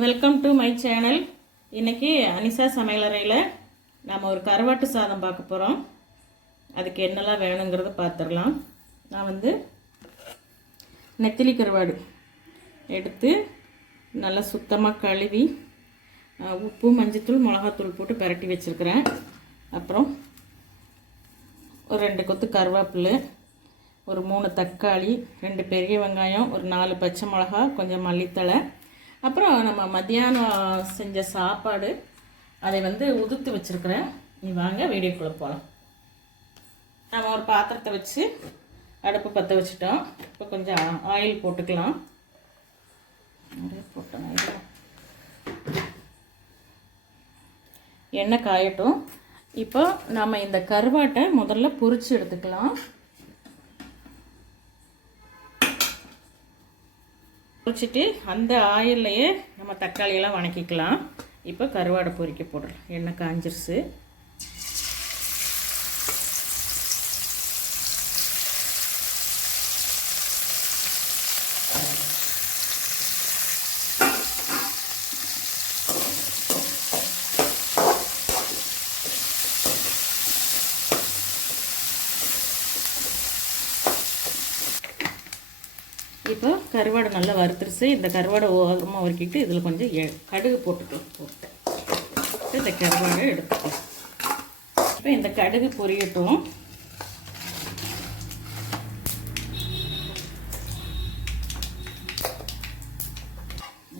Welcome to my channel இன்றைக்கி அனிசா சமையலறையில் நாம் ஒரு கருவாட்டு சாதம் பார்க்க போகிறோம் அதுக்கு என்னெல்லாம் வேணுங்கிறத பார்த்துடலாம். நான் வந்து நெத்திலி கருவாடு எடுத்து நல்லா சுத்தமாக கழுவி உப்பு மஞ்சத்தூள் மிளகாத்தூள் போட்டு பரட்டி வச்சுருக்கிறேன். அப்புறம் ஒரு ரெண்டு கொத்து கருவேப்பில் ஒரு மூணு தக்காளி ரெண்டு பெரிய வெங்காயம் ஒரு நாலு பச்சை மிளகா கொஞ்சம் மல்லித்தலை அப்புறம் நம்ம மத்தியானம் செஞ்ச சாப்பாடு அதை வந்து உதுத்து வச்சுருக்கிறேன். நீ வாங்க வீடியோக்குள்ளே போகலாம் நம்ம ஒரு பாத்திரத்தை வச்சு அடுப்பு பற்ற வச்சுட்டோம். இப்போ கொஞ்சம் ஆயில் போட்டுக்கலாம். நிறைய போட்டேன் எண்ணெய் காயட்டும். இப்போ நம்ம இந்த கருவாட்டை முதல்ல பொறிச்சு எடுத்துக்கலாம். பொரிச்சிட்டு அந்த ஆயில்லையே நம்ம தக்காளியெல்லாம் வணக்கிக்கலாம். இப்போ கருவாடை பொரிக்க போடுறோம் எண்ணெய் காஞ்சிருச்சு. இப்போ கருவாடை நல்லா வறுத்துருச்சு. இந்த கருவாடை ஓரமாக வறுக்கிட்டு இதில் கொஞ்சம் எ- கடுகு போட்டுக்கலாம் போட்டு போட்டு இந்த கருவாடை எடுத்துக்கலாம் இப்போ இந்த கடுகு பொரியட்டும்.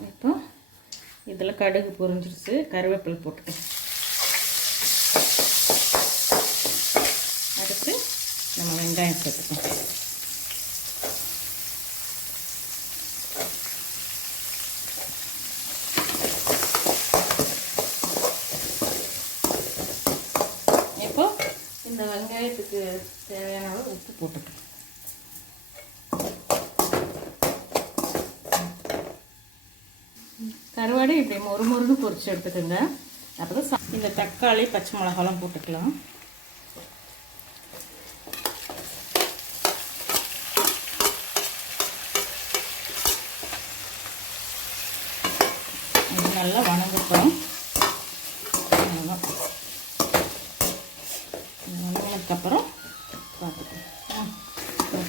இப்போ இதில் கடுகு பொரிஞ்சிருச்சு. கருவேப்பிலை போட்டுக்கலாம் அடுத்து நம்ம வெங்காயம் சேர்த்துக்கலாம் இப்போ இந்த வெங்காயத்துக்கு தேவையான அளவு உப்பு போட்டுக்கலாம். கருவாடு இப்படி மொறு மொறுன்னு பொரிச்சு எடுத்துக்கோங்க. அப்போ தான் இந்த தக்காளி பச்சை மிளகாலாம் போட்டுக்கலாம். நல்லா வணங்கட்டும். அவ்வளோதான் அதுக்கப்புறம் பார்த்துக்கலாம்.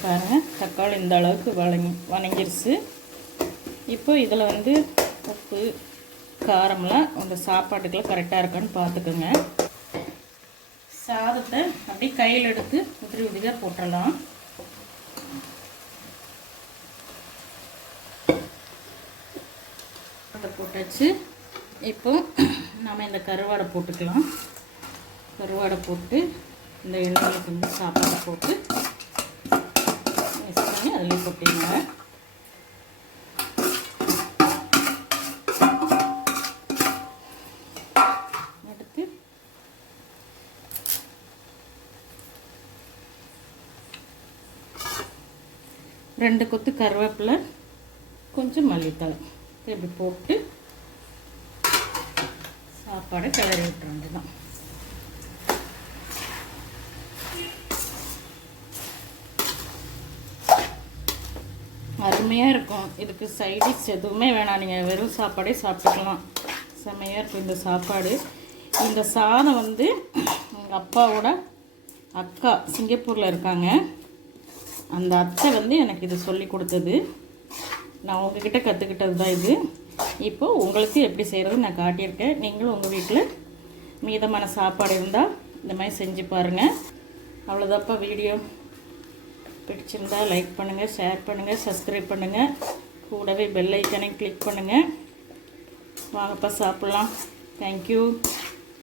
பாருங்கள் தக்காளி இந்த அளவுக்கு வணங்கி வணங்கிருச்சு. இப்போ இதில் வந்து உப்பு காரம்லாம் அந்த சாப்பாட்டுக்கெல்லாம் கரெக்டாக இருக்கான்னு பார்த்துக்கோங்க. சாதத்தை அப்படியே கையில் எடுத்து உதிரி உதிரியாக போட்டுடலாம் அதை போட்டாச்சு. இப்போ நம்ம இந்த கருவாடை போட்டுக்கலாம். கருவாடை போட்டு இந்த எண்ணெயில் கொஞ்சம் சாப்பாடு போட்டு மிக்ஸ் பண்ணி அதில் போட்டிங்க அடுத்து ரெண்டு கொத்து கருவேப்பிலை கொஞ்சம் மல்லித்தழை. இப்படி போட்டு சாப்பாடை கிளறி விட்டுற வேண்டியதான் அருமையாக இருக்கும். இதுக்கு சைடிஷ் எதுவுமே வேணாம். நீங்கள் வெறும் சாப்பாடே சாப்பிட்டுக்கலாம். செம்மையாக இருக்கும் இந்த சாப்பாடு. இந்த சாதம் வந்து எங்கள் அப்பாவோட அக்கா சிங்கப்பூரில் இருக்காங்க. அந்த அத்தை வந்து எனக்கு இது சொல்லி கொடுத்தது. நான் உங்ககிட்ட கற்றுக்கிட்டது தான் இது. இப்போது உங்களுக்கு எப்படி செய்கிறது நான் காட்டியிருக்கேன். நீங்களும் உங்கள் வீட்டில் மீதமான சாப்பாடு இருந்தால் இந்த மாதிரி செஞ்சு பாருங்கள் அவ்வளோதாப்பா வீடியோ. பிடிச்சிருந்தா லைக் பண்ணுங்கள் ஷேர் பண்ணுங்கள் சப்ஸ்கிரைப் பண்ணுங்கள் கூடவே பெல் ஐக்கனை கிளிக் பண்ணுங்கள் வாங்கப்பா சாப்பிட்லாம். தேங்க்யூ